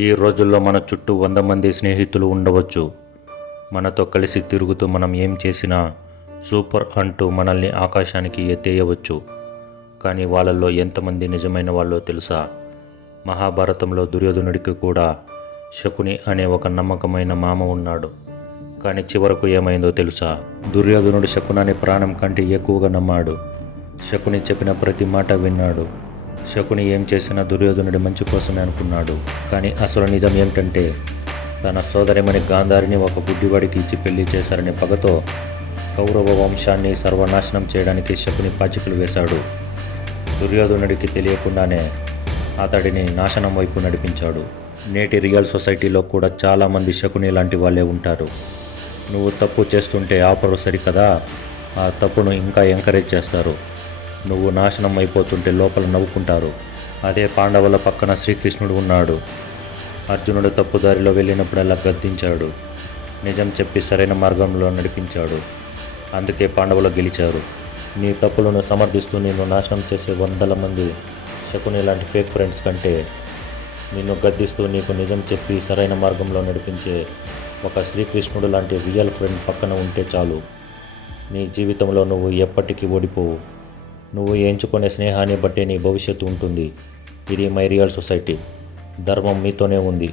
ఈ రోజుల్లో మన చుట్టూ 100 మంది స్నేహితులు ఉండవచ్చు. మనతో కలిసి తిరుగుతూ మనం ఏం చేసినా సూపర్ అంటూ మనల్ని ఆకాశానికి ఎత్తేయవచ్చు. కానీ వాళ్ళల్లో ఎంతమంది నిజమైన వాళ్ళో తెలుసా? మహాభారతంలో దుర్యోధనుడికి కూడా శకుని అనే ఒక నమ్మకమైన మామ ఉన్నాడు. కానీ చివరకు ఏమైందో తెలుసా? దుర్యోధనుడు శకునాన్ని ప్రాణం కంటే ఎక్కువగా నమ్మాడు. శకుని చెప్పిన ప్రతి మాట విన్నాడు. శకుని ఏం చేసినా దుర్యోధనుడి మంచి కోసమే అనుకున్నాడు. కానీ అసలు నిజం ఏమిటంటే తన సోదరిమణి గాంధారిని ఒక గుడ్డివాడికి ఇచ్చి పెళ్లి చేశారనే పగతో కౌరవ వంశాన్ని సర్వనాశనం చేయడానికి శకుని పాచికలు వేశాడు. దుర్యోధనుడికి తెలియకుండానే అతడిని నాశనం వైపు నడిపించాడు. నేటి రియల్ సొసైటీలో కూడా చాలామంది శకుని లాంటి వాళ్ళే ఉంటారు. నువ్వు తప్పు చేస్తుంటే ఆపరు సరికదా, ఆ తప్పును ఇంకా ఎంకరేజ్ చేస్తారు. నువ్వు నాశనం అయిపోతుంటే లోపల నవ్వుకుంటారు. అదే పాండవుల పక్కన శ్రీకృష్ణుడు ఉన్నాడు. అర్జునుడు తప్పుదారిలో వెళ్ళినప్పుడల్లా గద్దించాడు. నిజం చెప్పి సరైన మార్గంలో నడిపించాడు. అందుకే పాండవులు గెలిచారు. నీ తప్పులను సమర్థిస్తూ నిన్ను నాశనం చేసే 100 మంది శకుని లాంటి ఫేక్ ఫ్రెండ్స్ కంటే నిన్ను గద్దిస్తూ నీకు నిజం చెప్పి సరైన మార్గంలో నడిపించే ఒక శ్రీకృష్ణుడు లాంటి రియల్ ఫ్రెండ్ పక్కన ఉంటే చాలు. నీ జీవితంలో నువ్వు ఎప్పటికీ ఓడిపోవు. నువ్వు ఎంచుకునే స్నేహాన్ని బట్టే నీ భవిష్యత్తు ఉంటుంది. ఇది మై రియల్ సొసైటీ. ధర్మం మీతోనే ఉంది.